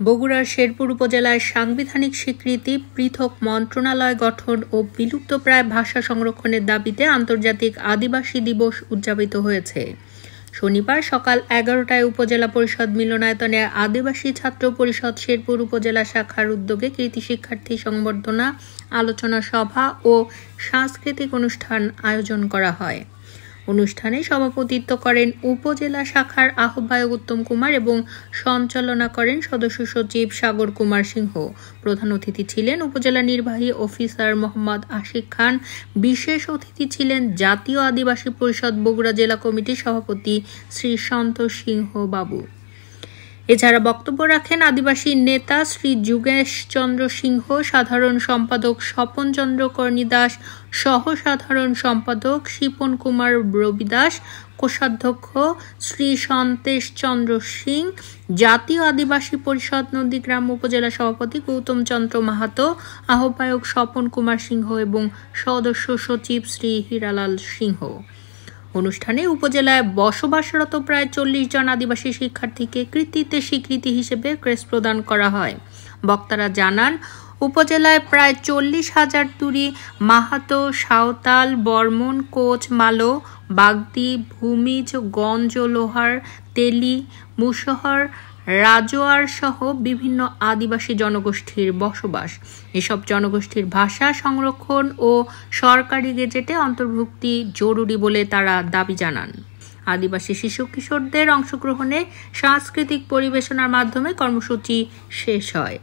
বগুড়ার শেরপুর উপজেলায় সাংবিধানিক স্বীকৃতি, পৃথক মন্ত্রণালয় গঠন ও বিলুপ্তপ্রায় ভাষা সংরক্ষণের দাবিতে আন্তর্জাতিক আদিবাসী দিবস উদযাপিত হয়েছে। শনিবার সকাল 11টায় উপজেলা পরিষদ মিলনায়তনে আদিবাসী ছাত্র পরিষদ শেরপুর উপজেলা শাখার উদ্যোগে কৃতি শিক্ষার্থী সংবর্ধনা, আলোচনা সভা ও সাংস্কৃতিক অনুষ্ঠান আয়োজন করা হয়। অনুষ্ঠানে সভাপতিত্ব করেন উপজেলা শাখার আহ্বায়ক উত্তম কুমার এবং সঞ্চালনা করেন সদস্য সচিব সাগর কুমার সিংহ। প্রধান অতিথি ছিলেন উপজেলা নির্বাহী অফিসার মোহাম্মদ আশিক খান। বিশেষ অতিথি ছিলেন জাতীয় আদিবাসী পরিষদ বগুড়া জেলা কমিটির সভাপতি শ্রী সন্তোষ সিংহ বাবু। এছাড়া বক্তব্য রাখেন আদিবাসী নেতা শ্রী যুগেশ চন্দ্র সিংহ, সাধারণ সম্পাদক স্বপন চন্দ্র কর্ণীদাস, সহ সাধারণ সম্পাদক শিপন কুমার রবিদাস, কোষাধ্যক্ষ শ্রী সন্তেশ চন্দ্র সিং, জাতীয় আদিবাসী পরিষদ নন্দীগ্রাম উপজেলা সভাপতি গৌতম চন্দ্র মাহাতো, আহ্বায়ক স্বপন কুমার সিংহ এবং সদস্য সচিব শ্রী হীরালাল সিংহ। অনুষ্ঠানে উপজেলায় বসবাসরত প্রায় 40 জন আদিবাসী শিক্ষার্থীকে কৃতিত্বের স্বীকৃতি হিসেবে ক্রেস্ট প্রদান করা হয়। বক্তারা জানান, উপজেলায় প্রায় 40,000 তুরি, মাহাতো, সাঁওতাল, বর্মন, কোচ, মালো, বাগদি, ভূমিজ, গঞ্জ, লোহার, তেলি, মুশহর, রাজোয়ার সহ বিভিন্ন আদিবাসী জনগোষ্ঠীর বসবাস। এসব জনগোষ্ঠীর ভাষা সংরক্ষণ ও সরকারি গেজেটে অন্তর্ভুক্তি জরুরি বলে তারা দাবি জানান। আদিবাসী শিশু কিশোরদের অংশগ্রহণে সাংস্কৃতিক পরিবেশনার মাধ্যমে কর্মসূচি শেষ হয়।